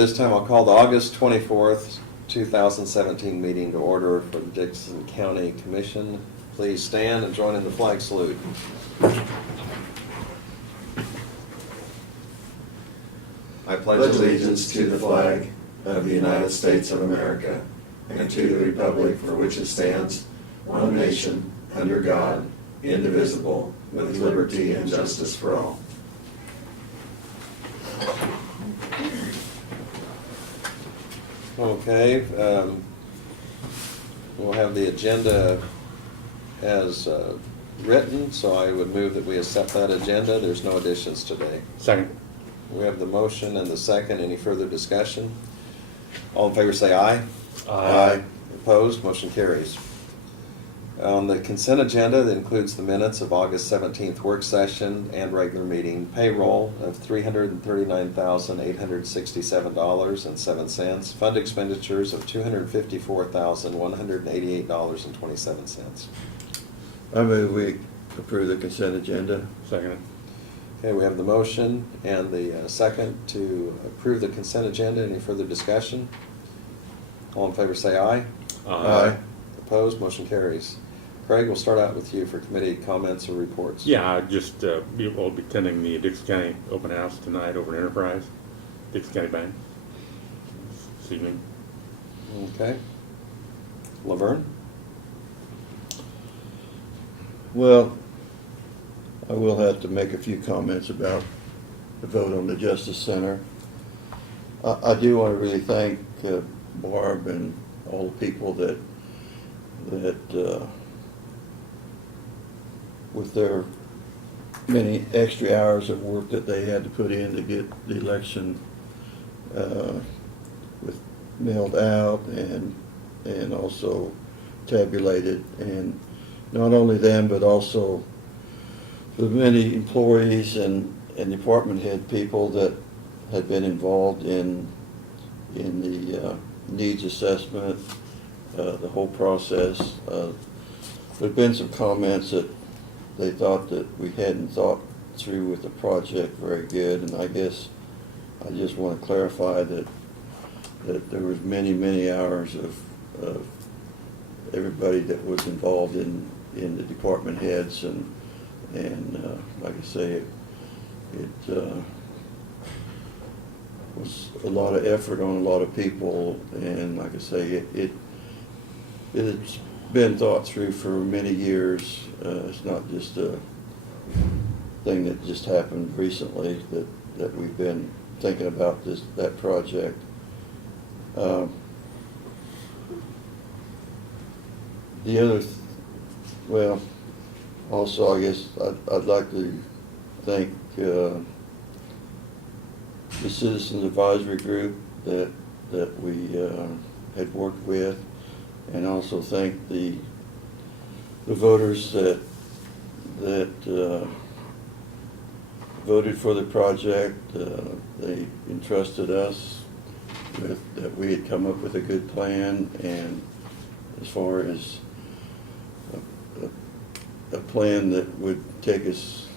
this time I'll call the August 24th, 2017 meeting to order for the Dixon County Commission. Please stand and join in the flag salute. I Pledge allegiance to the flag of the United States of America and to the republic for which it stands, one nation, under God, indivisible, with liberty and justice for all. Okay, we'll have the agenda as written, so I would move that we accept that agenda. There's no additions today. Second. We have the motion and the second. Any further discussion? All in favor say aye. Aye. Opposed? Motion carries. On the consent agenda, that includes the minutes of August 17th work session and regular meeting, payroll of $339,867.07, fund expenditures of $254,188.27. I move we approve the consent agenda. Second. Okay, we have the motion and the second to approve the consent agenda. Any further discussion? All in favor say aye. Aye. Opposed? Motion carries. Craig, we'll start out with you for committee comments or reports. Yeah, I just we'll be attending the Dixon County open house tonight over at Enterprise, Dixon County Bank, this evening. Okay. Laverne? Well, I will have to make a few comments about the vote on the Justice Center. I do want to really thank Barb and all the people that with their many extra hours of work that they had to put in to get the election mailed out and also tabulated, and not only them but also the many employees and department head people that had been involved in the needs assessment, the whole process. There've been some comments that they thought that we hadn't thought through with the project very good, and I guess I just want to clarify that there was many hours of everybody that was involved in the department heads, and like I say, it was a lot of effort on a lot of people, and like I say, it's been thought through for many years. It's not just a thing that just happened recently that we've been thinking about that project. The other, well, also I guess I'd like to thank the Citizens Advisory Group that we had worked with, and also thank the voters that voted for the project. They entrusted us with that we had come up with a good plan, and as far as a plan that would take us,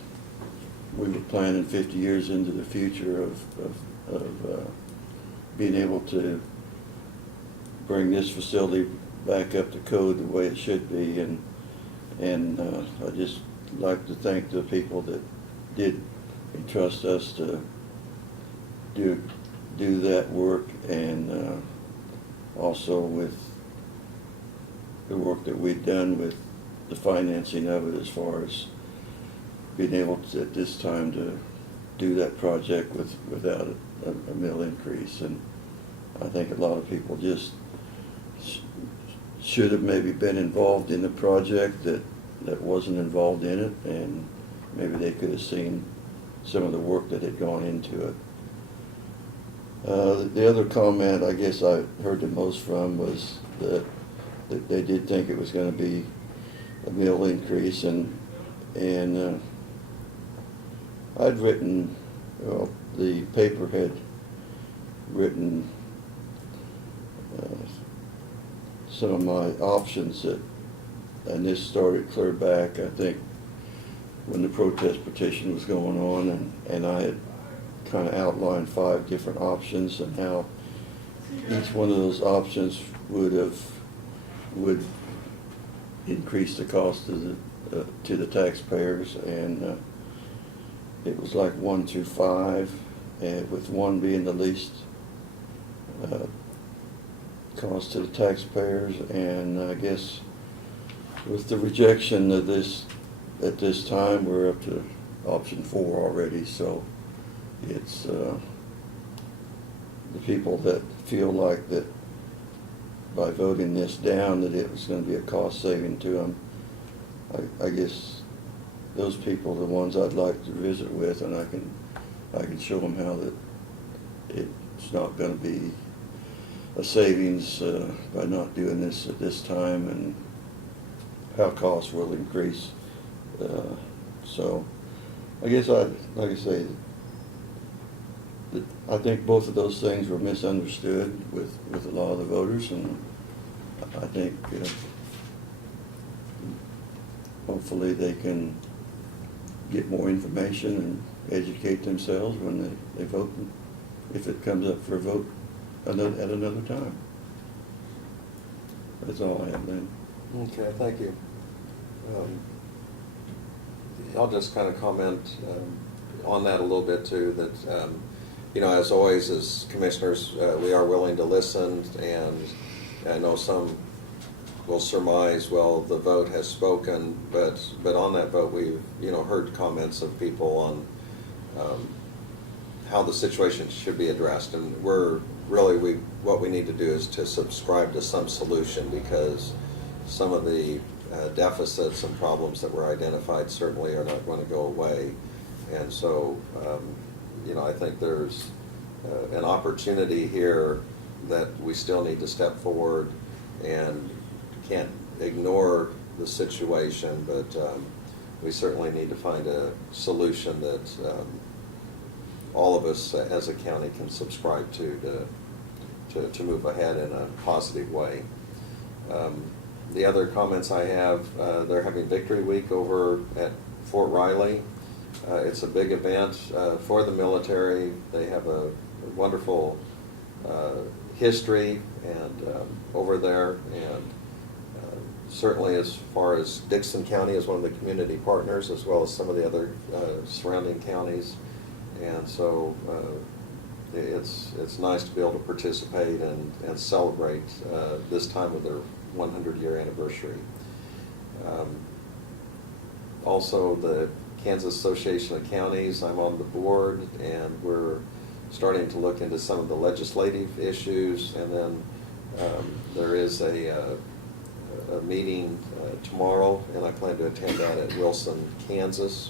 we were planning 50 years into the future of being able to bring this facility back up to code the way it should be, and I just like to thank the people that did entrust us to do that work, and also with the work that we've done with the financing of it, as far as being able to, at this time, to do that project without a mill increase. And I think a lot of people just should have maybe been involved in the project that wasn't involved in it, and maybe they could have seen some of the work that had gone into it. The other comment I guess I heard the most from was that they did think it was going to be a mill increase, and I'd written, well, the paper had written some of my options and this started clear back, I think, when the protest petition was going on, and I had kind of outlined 5 different options and how each one of those options would increase the cost to the taxpayers, and it was like 1 through 5, and with 1 being the least cost to the taxpayers. And I guess with the rejection of this at this time, we're up to option 4 already. So it's the people that feel like that by voting this down that it was going to be a cost saving to them. I guess those people are the ones I'd like to visit with, and I can show them how that it's not going to be a savings by not doing this at this time, and how costs will increase. So I guess like I say, I think both of those things were misunderstood with a lot of the voters, and I think hopefully they can get more information and educate themselves when they vote, if it comes up for a vote at another time. That's all I have then. Okay, thank you. I'll just kind of comment on that a little bit too, that, you know, as always, as commissioners, we are willing to listen, and I know some will surmise, well, the vote has spoken, but on that vote, we've, you know, heard comments of people on how the situation should be addressed, and we're really, what we need to do is to subscribe to some solution, because some of the deficits and problems that were identified certainly are not going to go away. And so, you know, I think there's an opportunity here that we still need to step forward, and can't ignore the situation, but we certainly need to find a solution that all of us as a county can subscribe to move ahead in a positive way. The other comments I have, they're having Victory Week over at Fort Riley. It's a big event for the military. They have a wonderful history and over there, and certainly as far as Dickson County is one of the community partners, as well as some of the other surrounding counties. And so it's nice to be able to participate and celebrate this time of their 100-year anniversary. Also, the Kansas Association of Counties, I'm on the board, and we're starting to look into some of the legislative issues. And then there is a meeting tomorrow, and I plan to attend that at Wilson, Kansas.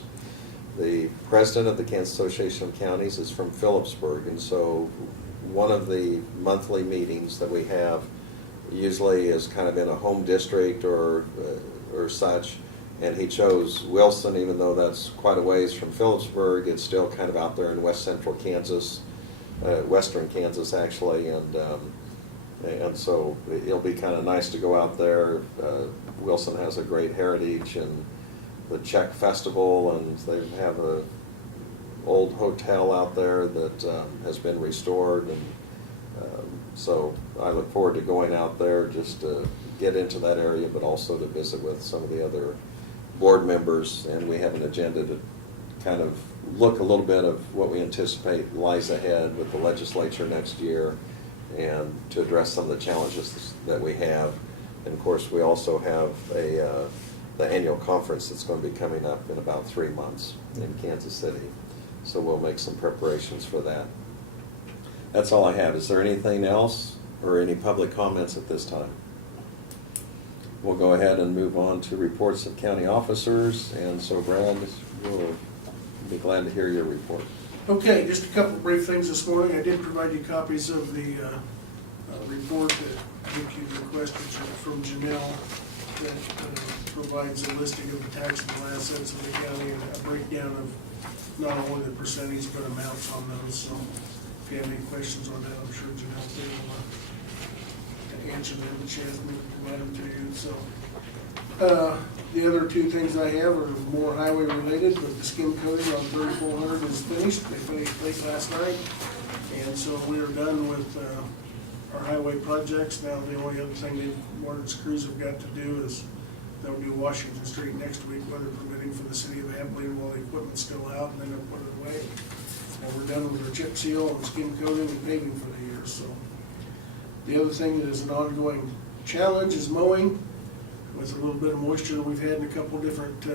The president of the Kansas Association of Counties is from Phillipsburg, and so one of the monthly meetings that we have usually is kind of in a home district or such, and he chose Wilson, even though that's quite a ways from Phillipsburg. It's still kind of out there in west central Kansas, western Kansas actually, and so it'll be kind of nice to go out there. Wilson has a great heritage, and the Czech Festival, and they have a old hotel out there that has been restored, and so I look forward to going out there just to get into that area, but also to visit with some of the other board members. And we have an agenda to kind of look a little bit of what we anticipate lies ahead with the legislature next year, and to address some of the challenges that we have. And of course, we also have the annual conference that's going to be coming up in about 3 months in Kansas City. So we'll make some preparations for that. That's all I have. Is there anything else or any public comments at this time? We'll go ahead and move on to reports of county officers. And so Brad, we'll be glad to hear your report. Okay, just a couple of brief things this morning. I did provide you copies of the report that Vicki requested from Janelle that provides a listing of the taxable assets of the county and a breakdown of not only the percentage but amounts on those. So if you have any questions on that, I'm sure Janelle will answer them, but she has me provide them to you. So The other two things I have are more highway related, but the skim coating on 3400 is finished. They finished late last night. And so we are done with our highway projects. Now the only other thing the Warren's crews have got to do is they'll do Washington Street next week, weather permitting, for the city of Abilene while the equipment's still out, and then they'll put it away. And we're done with our chip seal and skim coating and paving for the year. So the other thing that is an ongoing challenge is mowing. With a little bit of moisture that we've had in a couple different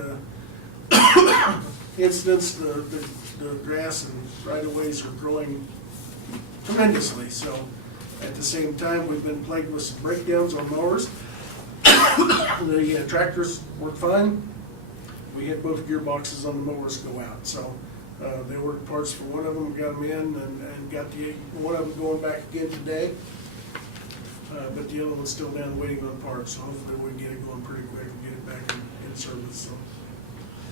incidents, the grass and right-of-ways are growing tremendously. So at the same time, we've been plagued with some breakdowns on mowers. The tractors work fine. We had both gearboxes on the mowers go out. So they ordered parts for one of them, got them in, and got one of them going back again today. But the other one's still down waiting on parts, so hopefully we can get it going pretty quick and get it back in service, so.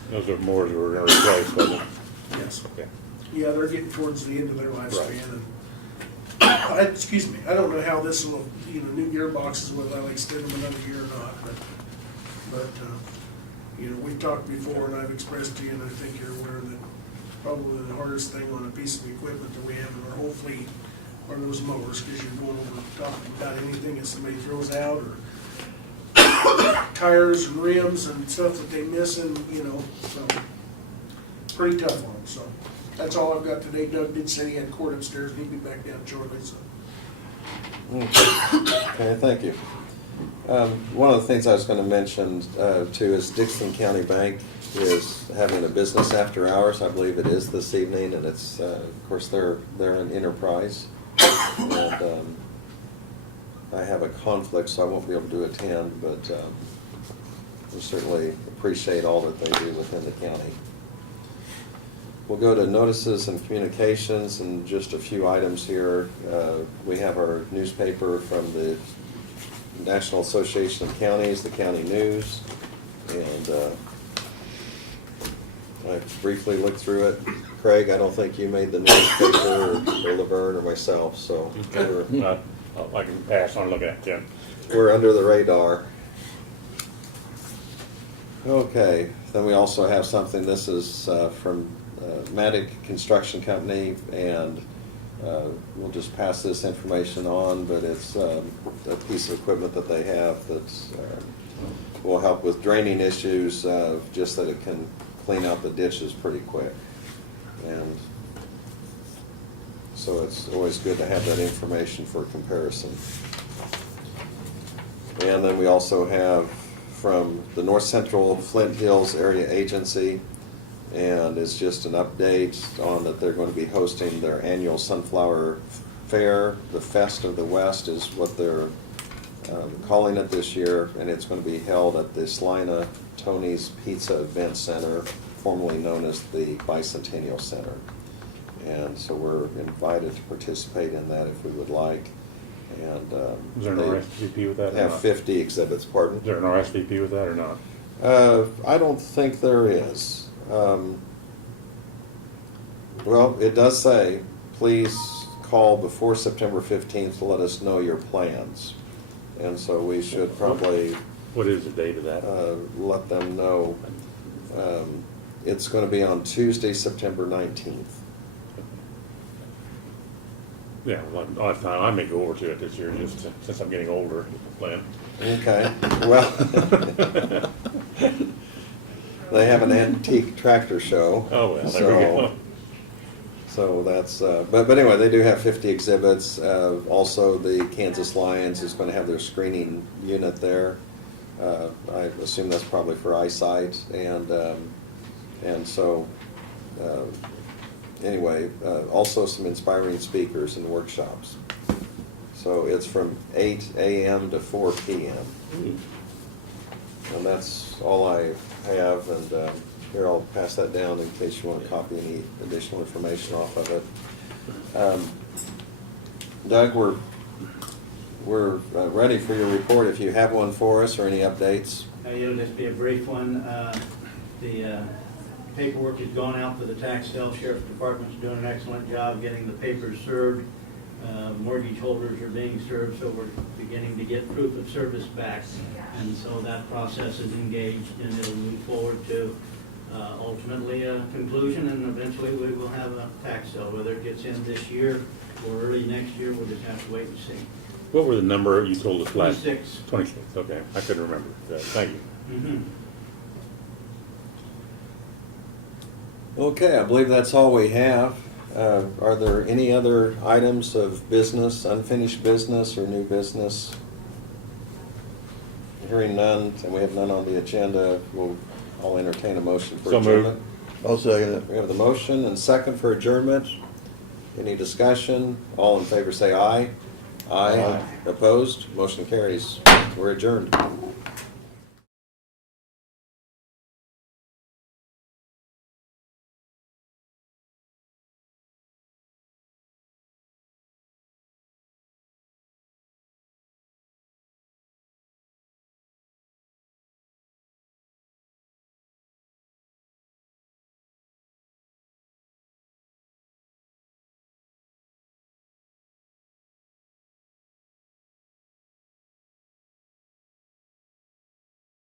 Those are mowers we're gonna replace, wasn't it? Yes. Okay. Yeah, they're getting towards the end of their lifespan, Right. and, excuse me, I don't know how this will, new gearboxes, whether I'll extend them another year or not, but, we've talked before, and I've expressed to you, and I think you're aware that probably the hardest thing on a piece of equipment that we have in our whole fleet are those mowers, because you're going over top about anything that somebody throws out, or tires and rims and stuff that they miss, and, so, pretty tough on them, so. That's all I've got today. Doug did say he had court upstairs, and he'll be back down shortly, so. Okay, thank you. One of the things I was going to mention too is Dixon County Bank is having a business after hours. I believe it is this evening, and it's of course they're an enterprise, and I have a conflict, so I won't be able to attend. But we certainly appreciate all that they do within the county. We'll go to notices and communications, and just a few items here. We have our newspaper from the National Association of Counties, the County News, and I briefly looked through it. Craig, I don't think you made the newspaper, or Laverne, or myself, so I can pass on looking at them. we're under the radar. Okay, then we also have something, this is from Matic Construction Company, and we'll just pass this information on, but it's a piece of equipment that they have that will help with draining issues, just that it can clean out the ditches pretty quick. And so it's always good to have that information for comparison. And then we also have from the North Central Flint Hills Area Agency, and it's just an update on that they're going to be hosting their annual Sunflower Fair. The Fest of the West is what they're calling it this year, and it's going to be held at the Salina Tony's Pizza Event Center, formerly known as the Bicentennial Center. And so we're invited to participate in that if we would like. And Is there an RSVP with that? they or have not? 50 exhibits, pardon? Is there an RSVP with that or not? I don't think there is. Well, it does say, please call before September 15th to let us know your plans. And so we should probably What is the date of that? let them know. It's going to be on Tuesday, September 19th. Yeah, well, I may go over to it this year, just since I'm getting older, Glenn. Okay, well, they have an antique tractor show. Oh, well, there we go. So that's, but anyway, they do have 50 exhibits. Also, the Kansas Lions is going to have their screening unit there. I assume that's probably for eyesight, and so anyway, also some inspiring speakers and workshops. So it's from 8 a.m. to 4 p.m. And that's all I have, and here I'll pass that down in case you want to copy any additional information off of it. Doug, we're ready for your report if you have one for us or any updates. It'll just be a brief one. The paperwork has gone out for the tax sale. Sheriff's Department's doing an excellent job getting the papers served. Mortgage holders are being served, so we're beginning to get proof of service back. And so that process is engaged, and it'll move forward to ultimately a conclusion, and eventually we will have a tax sale. Whether it gets in this year or early next year, we'll just have to wait and see. What were the number you told us last? 26. 26, okay. I couldn't remember. Thank you. Mhm. Okay, I believe that's all we have. Are there any other items of business, unfinished business, or new business? Hearing none, and we have none on the agenda, I'll entertain a motion for So moved. adjournment. I'll second it. We have the motion and second for adjournment. Any discussion? All in favor say aye. Aye. Opposed? Motion carries. We're adjourned.